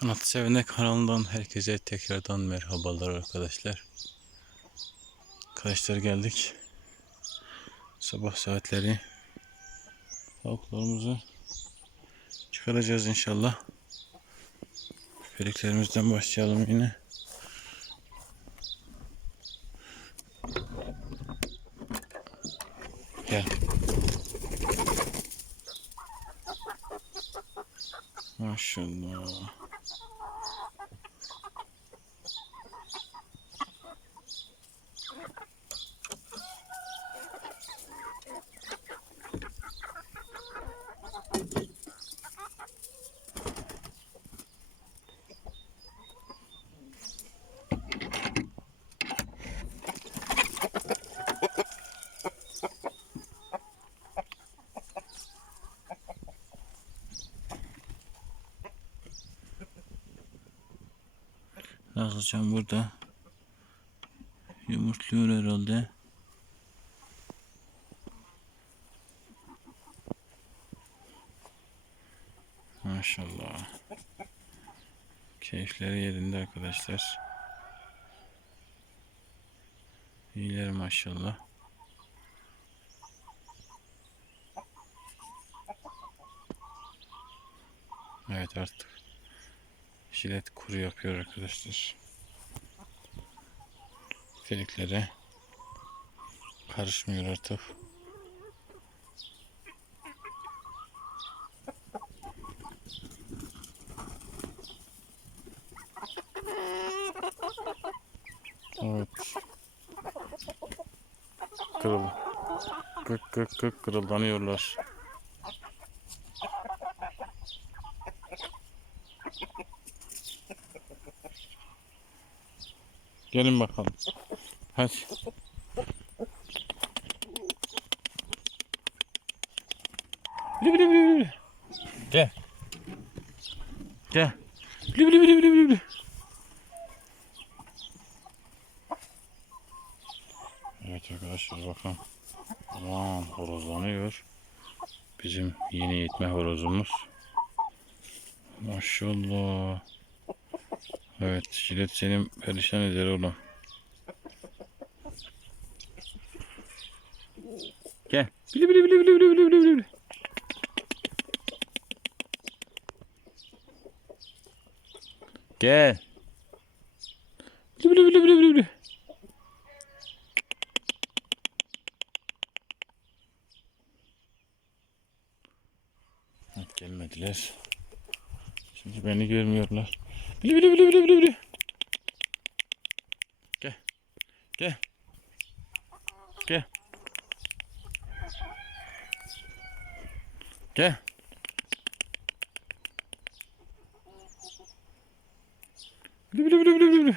Kanat Sevene kanalından herkese tekrardan merhabalar arkadaşlar. Arkadaşlar geldik. Sabah saatleri tavuklarımızı çıkaracağız inşallah. Feliklerimizden başlayalım yine. Gel. Maşallah. Nazlıcan burada. Yumurtluyor herhalde. Maşallah. Keyifleri yerinde arkadaşlar. İyiler maşallah. Evet artık jilet kuru yapıyor arkadaşlar. Feliklere karışmıyor artık. Evet. Kırıl. Kık kık kık kırıldanıyorlar. Gelin bakalım. Hadi. Bili bili bili bili. Gel. Gel. Bili bili bili bili bili. Evet arkadaşlar bakın. Aman horozlanıyor. Bizim yeni yetme horozumuz. Maşallah. Evet, jilet senin perişan eder oğlum. Gel. Bili bili bili bili bili bili bili bili. Gel. Gelmediler. Şimdi beni görmüyorlar. Bili bili bili bili bili bili. Gel. Gel. Gel. Gel. Bili bili bili bili bili.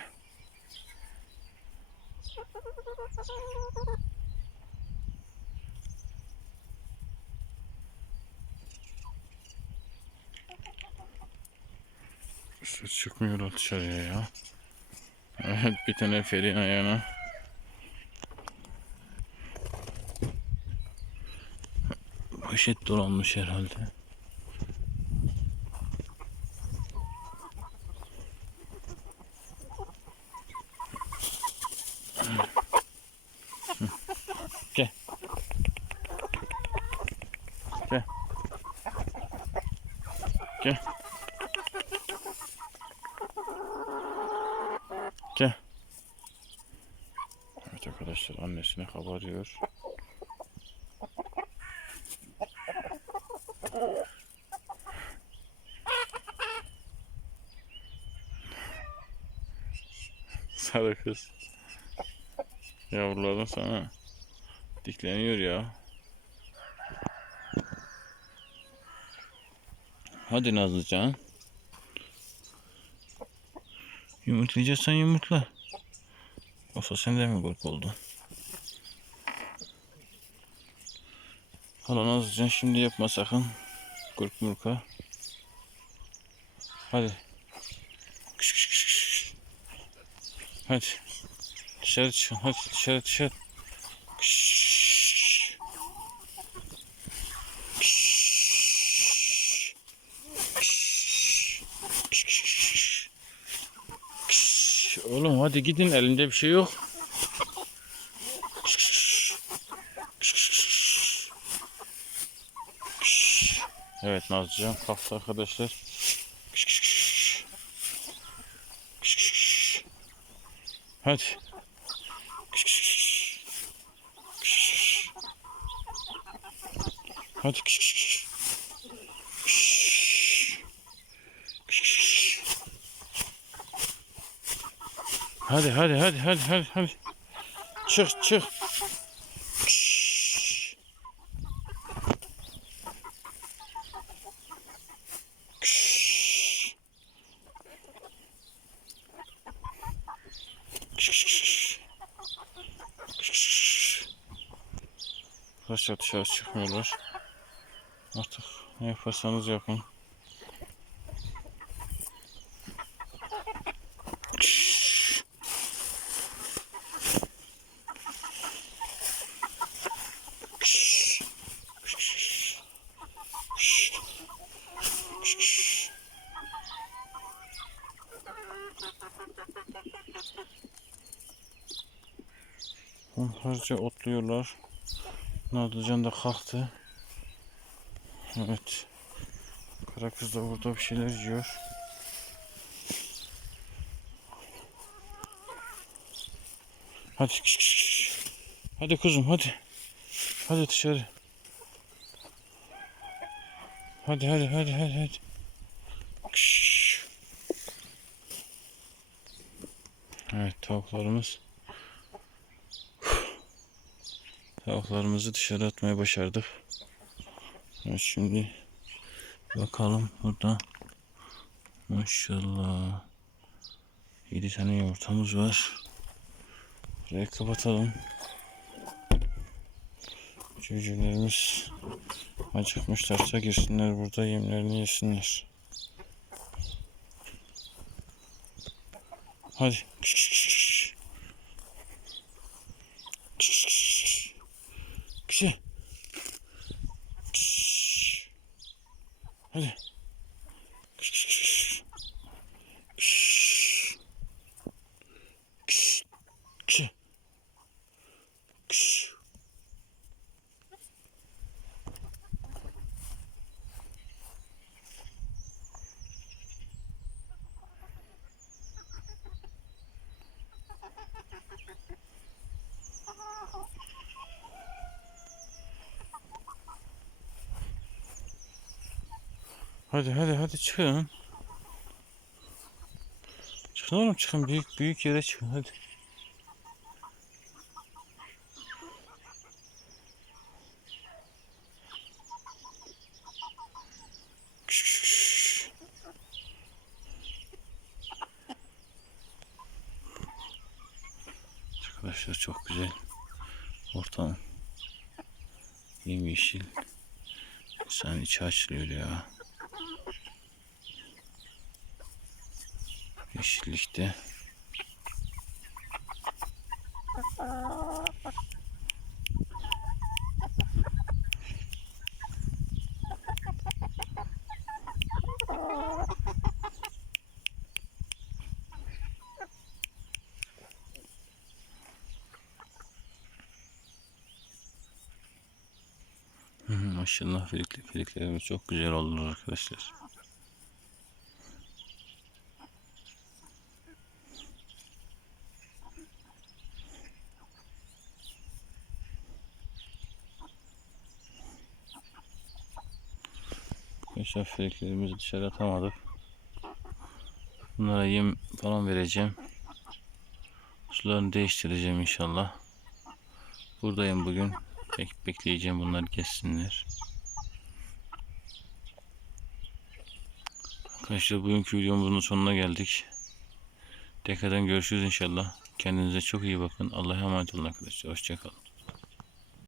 Çıkmıyor dışarıya ya. Evet bir tane ferin ayağına. Poşet dolanmış herhalde. Gel. Gel. Gel. Evet arkadaşlar annesine kabarıyor. Sarı kız. Yavruların sana dikleniyor ya. Hadi Nazlıcan. Yumurtlayacaksan yumurtla. Yoksa sen de mi kork oldun? Hala Nazlıcan şimdi yapma sakın. Kork murka. Hadi. Kış kış kış kış. Hadi. Dışarı çık. Hadi dışarı dışarı. Kış. Oğlum hadi gidin elinde bir şey yok. Evet Nazlıcan kalktı arkadaşlar. Hadi. Hadi. Hadi hadi hadi hadi hadi hadi. Çık çık. Arkadaşlar dışarı çıkmıyorlar. Artık ne yaparsanız yapın. Hunharca otluyorlar. Nazlıcan da kalktı. Evet. Kara kız da burada bir şeyler yiyor. Hadi. Hadi kuzum hadi. Hadi dışarı. Hadi hadi hadi hadi hadi. Evet tavuklarımız. Tavuklarımızı dışarı atmaya başardık. Şimdi bakalım burada. Maşallah. 7 tane yumurtamız var. Burayı kapatalım. Cücülerimiz acıkmışlarsa girsinler burada yemlerini yesinler. Hadi. Kişi. Hadi. Hadi hadi hadi çıkın. Çıkın oğlum çıkın büyük büyük yere çıkın hadi. Arkadaşlar çok güzel ortam. Yemyeşil. Sen içi açılıyor ya. Yeşillikte. Maşallah filikli filiklerimiz çok güzel oldular arkadaşlar. Arkadaşlar filiklerimizi dışarı atamadık. Bunlara yem falan vereceğim. Sularını değiştireceğim inşallah. Buradayım bugün. Bek bekleyeceğim bunları kessinler. Arkadaşlar bugünkü videomuzun sonuna geldik. Tekrardan görüşürüz inşallah. Kendinize çok iyi bakın. Allah'a emanet olun arkadaşlar. Hoşçakalın.